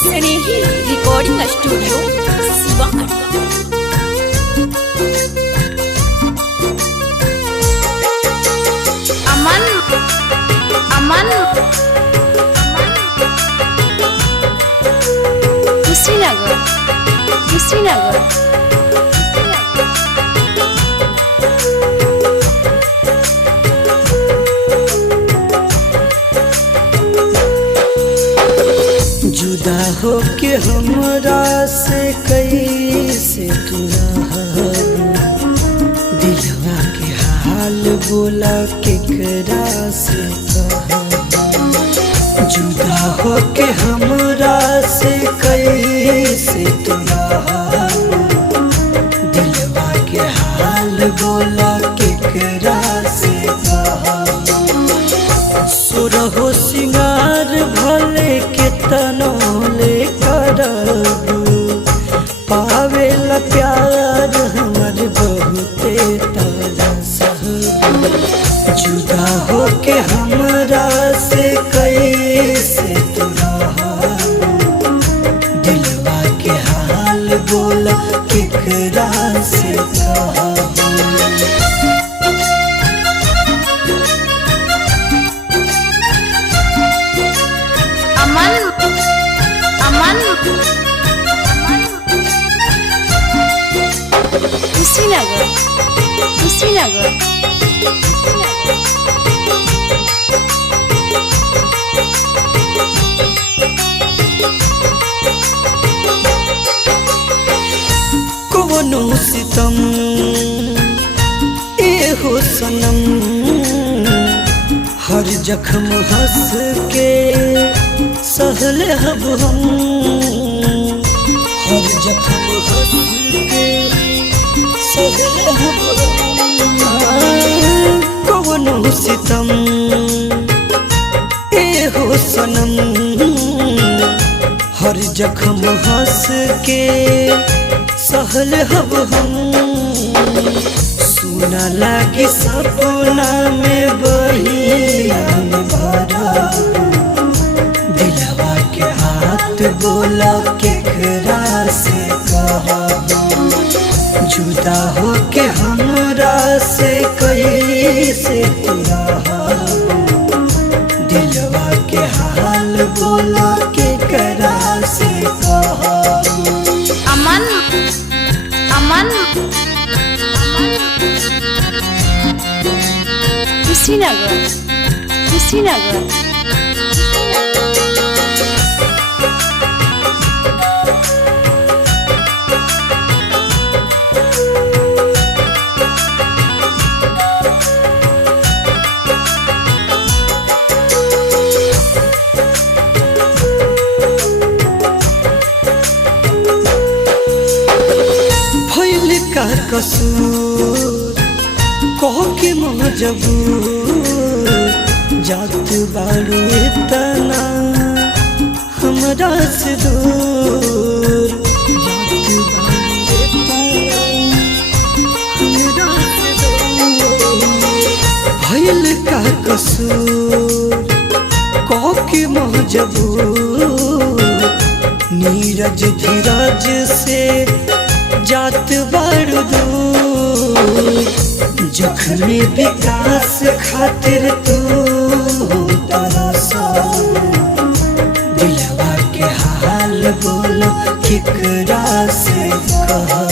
स्नेही recording studio Siwan. अमन अमन कुशीनगर कुशीनगर जुदा हो के हमरा से कैसे तू दिलवा के हाल बोला केकरा से जुदा हो के हमरा से कैसे तू दिलवा के हाल बोला केकरा से सुरहो सिंगार भले के तनोले करबू पावेला प्यार हमर बहुते तरह जुदा हो के हमरा से कैसे तू दिलवा के हाल बोला केकरा से अमन अमन कुशीनगर कुशीनगर कोनो सितम एहो सनम हर जख्म हंस के सहले हब हम हर जख्म हंस के सहले हब कोनो सितम एहो सनम हर जख्म हंस के सहल हब हम सुना लागी सपना में बहियान भरा दिलवा के हाथ बोला केकरा से कहा जुदा हो के हमरा से कैसे तुरा दिलवा के हाल बोला केकरा से कहा अमन अमन कुशीनगर कुशीनगर का कसूर कह के मजबूर जात बारू इतना हमरा से दूर जात बारू इतना हमरा से दूर भइल का कसूर कह के मजबूर नीरज धीरज से जात बारू दूर जख्मी विकास खातिर तू तरसा दिलवा के हाल बोलो केकरा से कहा।